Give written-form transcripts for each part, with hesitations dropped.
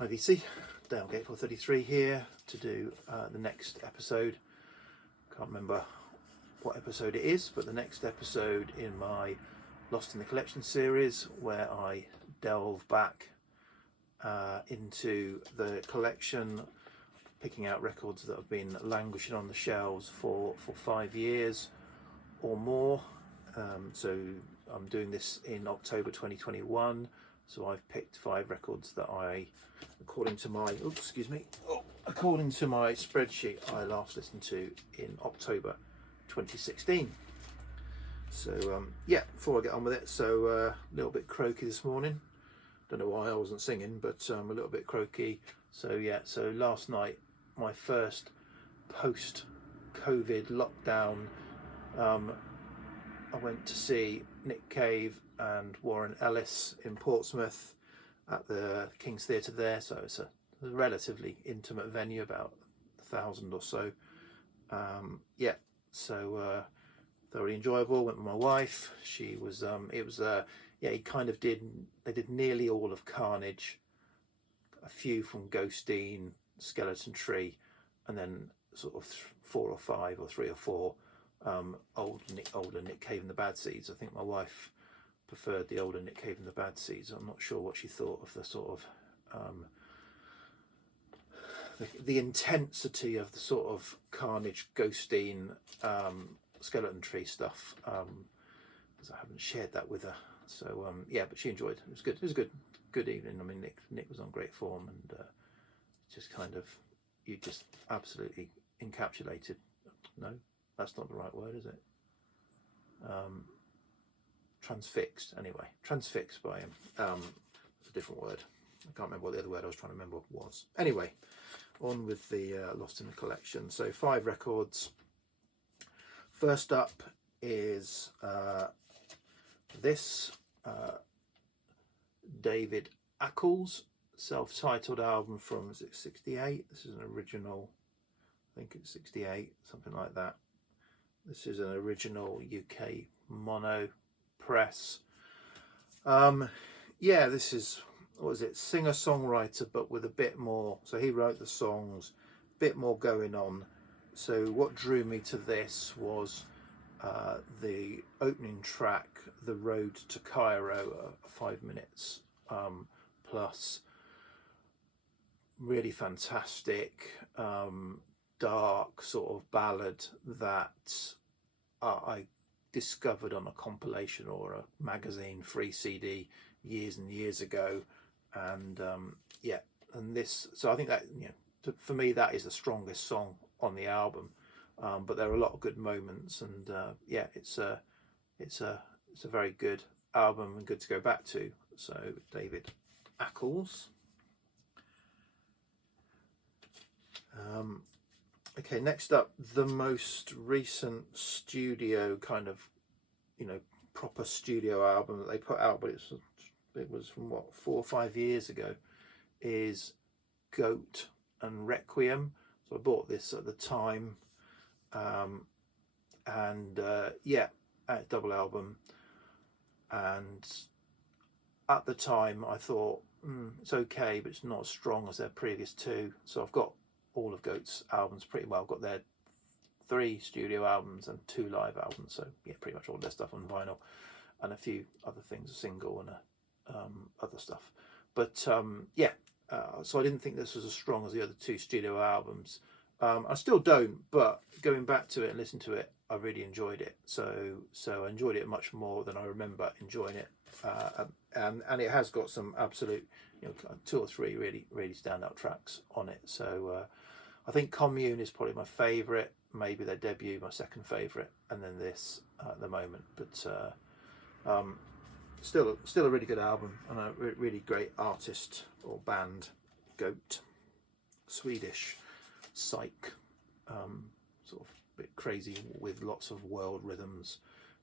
Hi VC, Dale Gate 433 here to do the next episode. Can't remember what episode it is, but the next episode in my Lost in the Collection series, where I delve back into the collection, picking out records that have been languishing on the shelves for 5 years or more. So I'm doing this in October 2021. So I've picked 5 records that I, according to my spreadsheet, I last listened to in October 2016. So yeah, before I get on with it, so a little bit croaky this morning. Don't know why I wasn't singing, but a little bit croaky. So yeah, so last night, my first post-COVID lockdown, I went to see Nick Cave and Warren Ellis in Portsmouth at the King's Theatre there. So it's a relatively intimate venue, about 1,000 or so. Yeah, so thoroughly enjoyable. Went with my wife. She was. Yeah, he kind of did. They did nearly all of Carnage, a few from Ghosteen, Skeleton Tree, and then sort of 4 or 5 or 3 or 4 older Nick Cave and the Bad Seeds. I think my wife preferred the older Nick Cave and the Bad Seeds. I'm not sure what she thought of the sort of the intensity of the sort of Carnage, Ghosteen, Skeleton Tree stuff, because I haven't shared that with her. So yeah, but she enjoyed it. It was good. It was a good evening. I mean, Nick was on great form, and just kind of, you just absolutely encapsulated. No, that's not the right word, is it? Transfixed, anyway. Transfixed by him. It's a different word. I can't remember what the other word I was trying to remember was. Anyway, on with the Lost in the Collection. So 5 records. First up is this David Ackles self-titled album from, is it 68? This is an original, I think it's 68, something like that. This is an original UK mono press. Yeah, this is, what is it, singer-songwriter, but with a bit more. So he wrote the songs, a bit more going on. So what drew me to this was the opening track, The Road to Cairo, 5 minutes plus. Really fantastic, dark sort of ballad that I discovered on a compilation or a magazine free CD years and years ago. And yeah, and this, so I think that, you know, for me, that is the strongest song on the album. But there are a lot of good moments, and yeah, it's a very good album and good to go back to. So David Ackles. Okay, next up, the most recent studio kind of, you know, proper studio album that they put out, but it was from what, 4 or 5 years ago, is Goat and Requiem. So I bought this at the time, and yeah, double album. And at the time I thought, it's okay, but it's not as strong as their previous 2. So I've got all of Goat's albums pretty well. I've got their 3 studio albums and 2 live albums. So yeah, pretty much all their stuff on vinyl, and a few other things, a single and other stuff. But yeah, so I didn't think this was as strong as the other 2 studio albums. I still don't, but going back to it and listening to it, I really enjoyed it. So I enjoyed it much more than I remember enjoying it. And it has got some absolute, you know, 2 or 3 really standout tracks on it. So I think Commune is probably my favourite, maybe their debut, my second favourite, and then this at the moment. But still a really good album, and a really great artist or band, Goat, Swedish psych, sort of a bit crazy with lots of world rhythms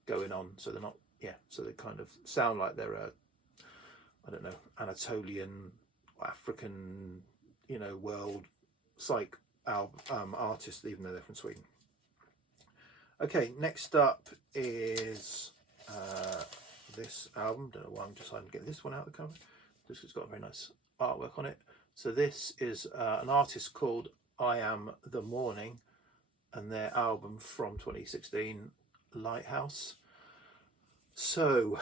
going on. So they're not, yeah, so they kind of sound like they're a, I don't know, Anatolian, African, you know, world psych artist, even though they're from Sweden. Okay, next up is this album. Don't know why I'm deciding to get this one out of the cover. It's got a very nice artwork on it. So this is an artist called I Am the Morning, and their album from 2016, Lighthouse. So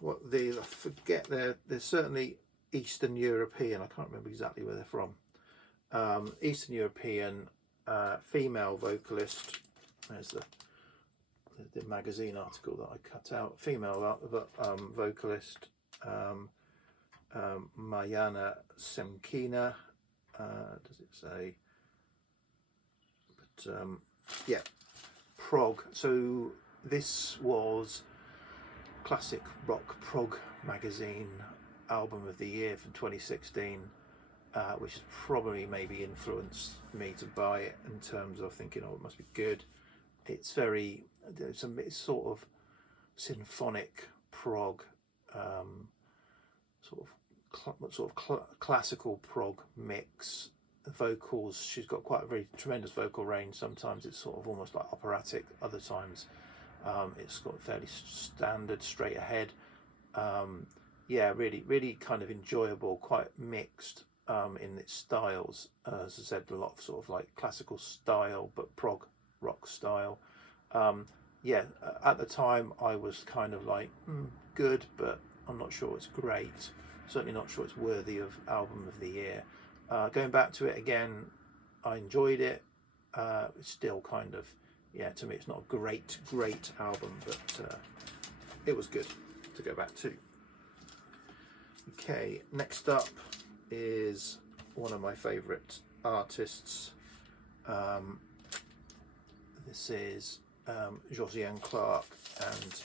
what I forget, they're certainly Eastern European. I can't remember exactly where they're from. Eastern European female vocalist. There's the magazine article that I cut out. Female vocalist, Mayana Semkina. Does it say? But yeah, prog. So this was Classic Rock Prog magazine album of the year from 2016, which has probably maybe influenced me to buy it in terms of thinking, oh, it must be good. It's it's sort of symphonic prog, sort of classical prog mix. The vocals, she's got quite a very tremendous vocal range. Sometimes it's sort of almost like operatic, other times it's got fairly standard, straight ahead. Yeah, really kind of enjoyable, quite mixed in its styles. As I said, a lot of sort of like classical style, but prog rock style. Yeah, at the time I was kind of like, good, but I'm not sure it's great. Certainly not sure it's worthy of album of the year. Going back to it again, I enjoyed it. It's still kind of, yeah, to me it's not a great album, but it was good to go back to. Okay, next up is one of my favourite artists. This is Josiane Clarke and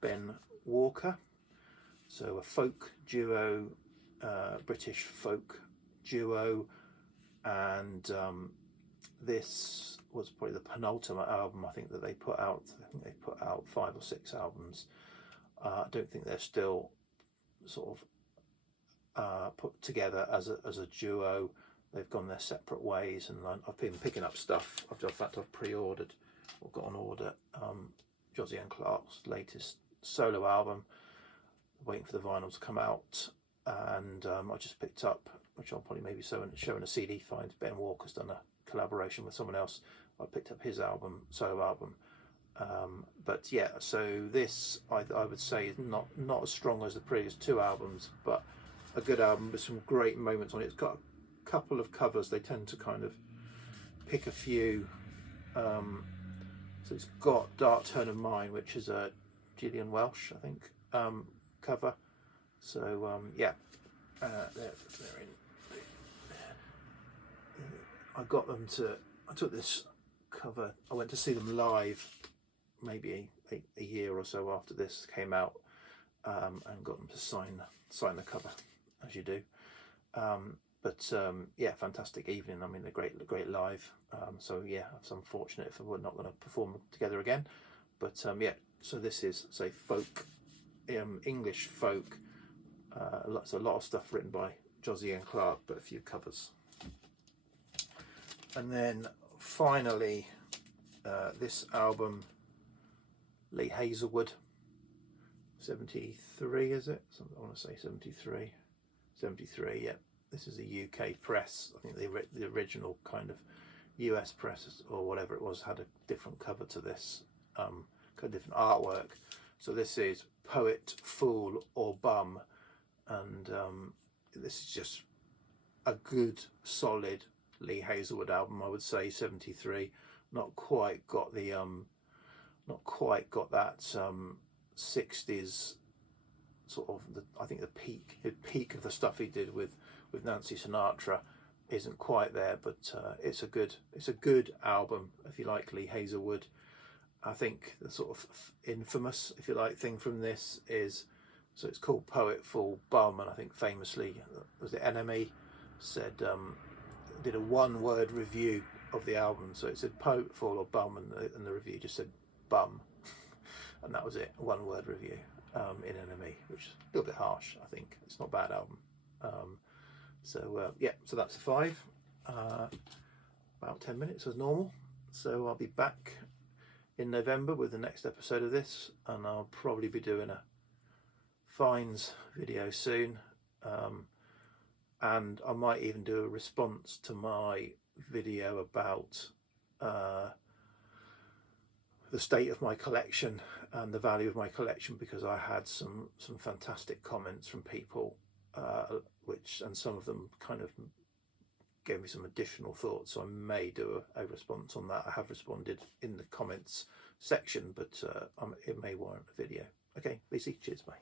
Ben Walker. So a folk duo, British folk duo, and this was probably the penultimate album I think that they put out. I think they put out 5 or 6 albums. I don't think they're still sort of put together as a duo. They've gone their separate ways, and I've been picking up stuff. In fact, I've pre-ordered or got on order Josiane Clarke's latest solo album. Waiting for the vinyl to come out, and I just picked up, which I'll probably maybe showing a CD find. Ben Walker's done a collaboration with someone else. I picked up his solo album. But yeah, so this I would say is not as strong as the previous 2 albums, but a good album with some great moments on it. It's got a couple of covers. They tend to kind of pick a few. So it's got Dark Turn of Mine, which is a Gillian Welsh, I think, cover. So yeah, they're in. I took this cover. I went to see them live maybe a year or so after this came out, and got them to sign the cover, as you do. But yeah, fantastic evening. I mean, they're great live. So yeah, it's unfortunate if we're not going to perform together again. But yeah, so this is, say, folk, English folk. Lots a lot of stuff written by Josiane Clarke, but a few covers. And then finally, this album, Lee Hazelwood, 73, is it? I want to say 73. 73, yeah. This is a UK press. I think the original kind of US press or whatever it was had a different cover to this, kind of different artwork. So this is Poet, Fool or Bum, and this is just a good, solid Lee Hazelwood album. I would say 73. Not quite got that 60s sort of I think the peak of the stuff he did with Nancy Sinatra isn't quite there, but it's a good album if you like Lee Hazelwood. I think the sort of infamous, if you like, thing from this is, so it's called Poetful Bum, and I think famously was the Enemy said did a 1-word review of the album. So it said Poetful or Bum, and the review just said bum, and that was it, a 1-word review in Enemy, which is a little bit harsh. I think it's not a bad album. So yeah, so that's a 5. About 10 minutes as normal. So I'll be back in November with the next episode of this, and I'll probably be doing a finds video soon. and I might even do a response to my video about the state of my collection and the value of my collection, because I had some fantastic comments from people, and some of them kind of gave me some additional thoughts. So I may do a response on that. I have responded in the comments section, but it may warrant a video. Okay, VC, cheers, bye.